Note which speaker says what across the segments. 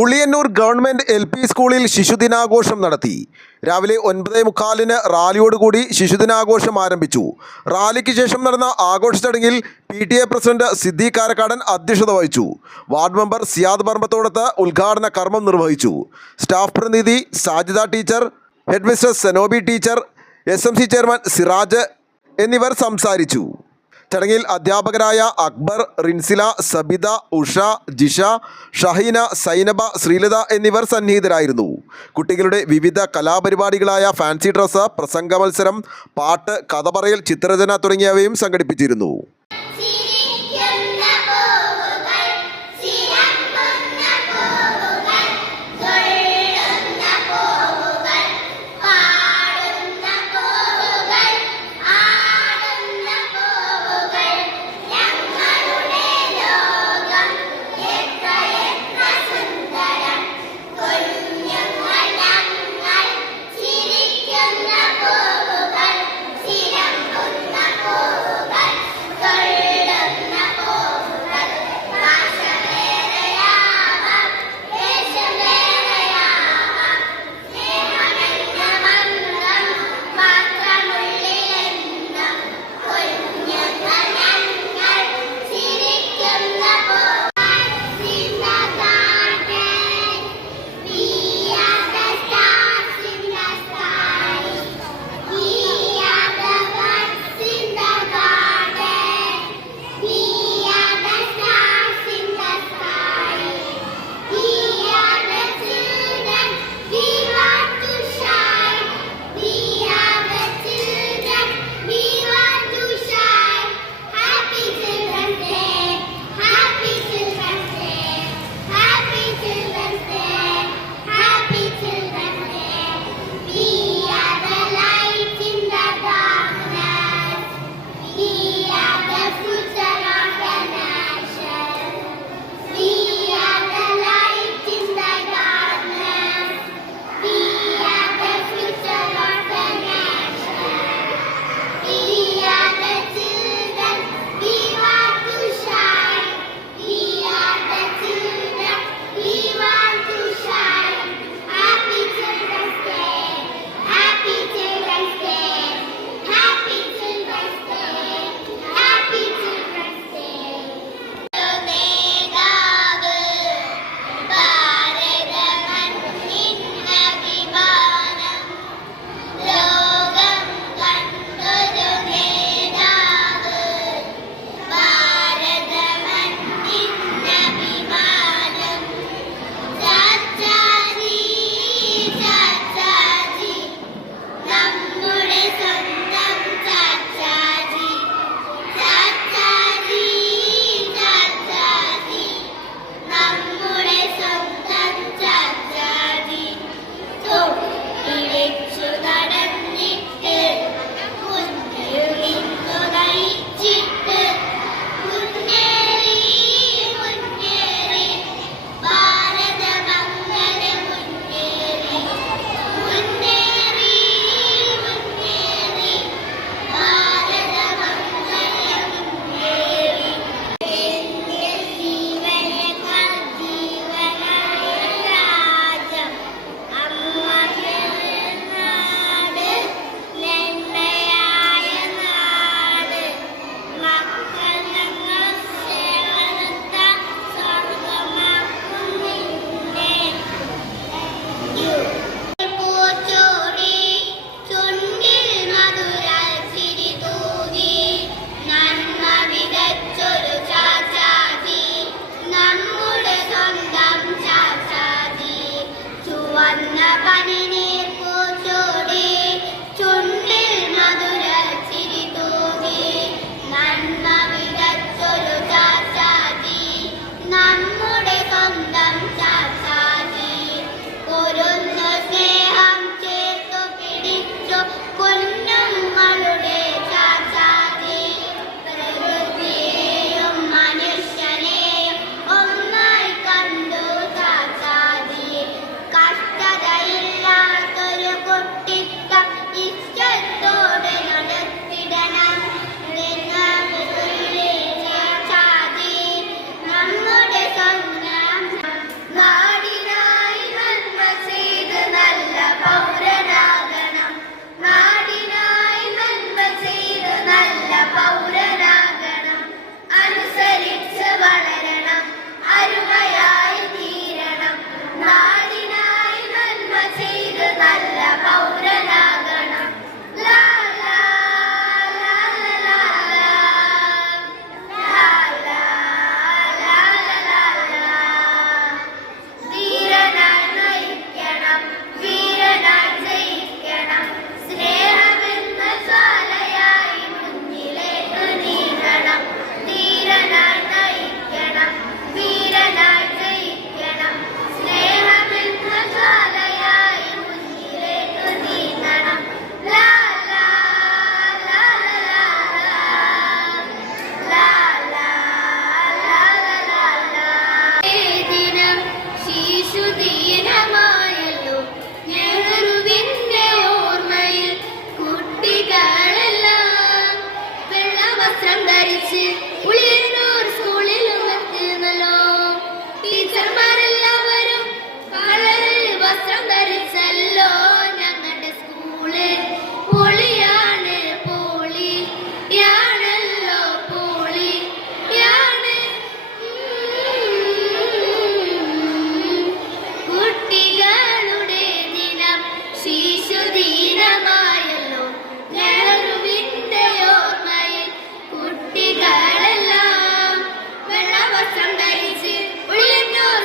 Speaker 1: Uliyannoor government L P സ്കൂളിൽ ശിശുദിനാഘോഷം നടത്തി. രാവിലെ ഒൻപതേ മുക്കാലിന് റാലിയോടുകൂടി ശിശുദിനാഘോഷം ആരംഭിച്ചു. റാലിക്ക് ശേഷം നടന്ന ആഘോഷ ചടങ്ങിൽ P T A president Siddi Karakkadan അധ്യക്ഷത വഹിച്ചു. വാർഡ് മെമ്പർ സിയാദ് പറമ്പത്തോടത്ത് ഉദ്ഘാടന കർമ്മം നിർവഹിച്ചു. സ്റ്റാഫ് പ്രതിനിധി Sajida teacher head mister Zenobi teacher S M C chairman Siraj എന്നിവർ സംസാരിച്ചു. ചടങ്ങിൽ അധ്യാപകരായ അക്ബർ റിൻസില സബിത ഉഷ ജിഷ ഷഹീന സൈനബ ശ്രീലത എന്നിവർ സന്നിഹിതരായിരുന്നു. കുട്ടികളുടെ വിവിധ കലാപരിപാടികളായ ഫാൻസി ഡ്രസ്സ് പ്രസംഗ മത്സരം പാട്ട് കഥ പറയൽ ചിത്രരചന തുടങ്ങിയവയും സംഘടിപ്പിച്ചിരുന്നു.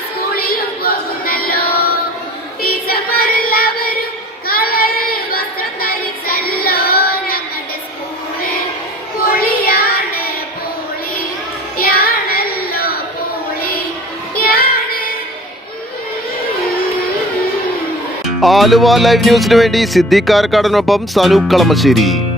Speaker 2: സ്കൂളിലും പോകുന്നല്ലോ. കളറിൽ വസ്ത്രം ധരിച്ചല്ലോ. യാണല്ലോ
Speaker 1: ആലുവ ലൈവ് ന്യൂസിനു വേണ്ടി സിദ്ദീഖ് സനു കളമശ്ശേരി.